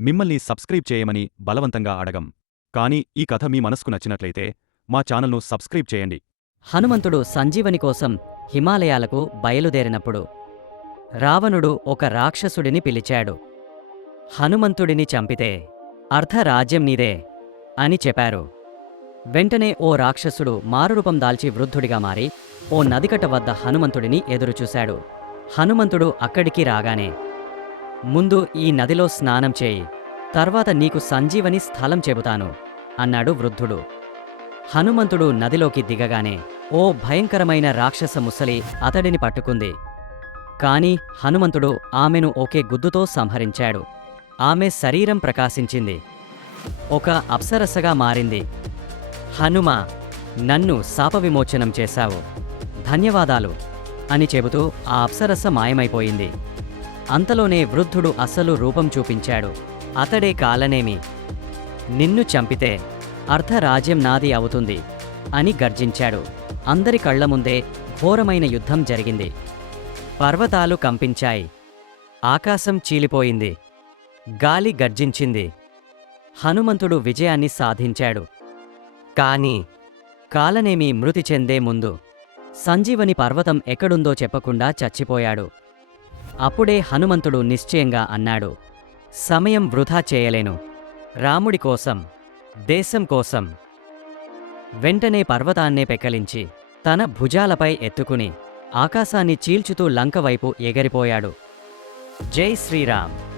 మిమ్మల్ని సబ్స్క్రైబ్ చేయమని బలవంతంగా అడగం. కానీ ఈ కథ మీ మనసుకు నచ్చినట్లయితే మా ఛానల్ను సబ్స్క్రైబ్ చేయండి. హనుమంతుడు సంజీవని కోసం హిమాలయాలకు బయలుదేరినప్పుడు రావణుడు ఒక రాక్షసుడిని పిలిచాడు. హనుమంతుడిని చంపితే అర్ధరాజ్యం నీదే అని చెప్పారు. వెంటనే ఓ రాక్షసుడు మారురూపం దాల్చి వృద్ధుడిగా మారి ఓ నదికట వద్ద హనుమంతుడిని ఎదురుచూశాడు. హనుమంతుడు అక్కడికి రాగానే ముందు ఈ నదిలో స్నానం చేయి. తర్వాత నీకు సంజీవని స్థలం చెబుతాను అన్నాడు వృద్ధుడు. హనుమంతుడు నదిలోకి దిగగానే ఓ భయంకరమైన రాక్షస ముసలి అతడిని పట్టుకుంది. కాని హనుమంతుడు ఆమెను ఒకే గుద్దుతో సంహరించాడు. ఆమె శరీరం ప్రకాశించింది. ఒక అప్సరసగా మారింది. హనుమ నన్ను శాపవిమోచనం చేశావు. ధన్యవాదాలు అని చెబుతూ ఆ అప్సరస మాయమైపోయింది. అంతలోనే వృద్ధుడు అసలు రూపం చూపించాడు. అతడే కాలనేమి? నిన్ను చంపితే అర్ధరాజ్యం నాది అవుతుంది అని గర్జించాడు. అందరి కళ్ళ ముందే ఘోరమైన యుద్ధం జరిగింది. పర్వతాలు కంపించాయి. ఆకాశం చీలిపోయింది. గాలి గర్జించింది. హనుమంతుడు విజయాన్ని సాధించాడు. కాని కాలనేమి మృతి చెందే ముందు సంజీవని పర్వతం ఎక్కడుందో చెప్పకుండా చచ్చిపోయాడు. అప్పుడే హనుమంతుడు నిశ్చయంగా అన్నాడు సమయం వృధా చేయలేను. రాముడి కోసం దేశం కోసం వెంటనే పర్వతాన్నే పెకలించి తన భుజాలపై ఎత్తుకుని ఆకాశాన్ని చీల్చుతూ లంక వైపు ఎగరిపోయాడు. జై శ్రీరామ్.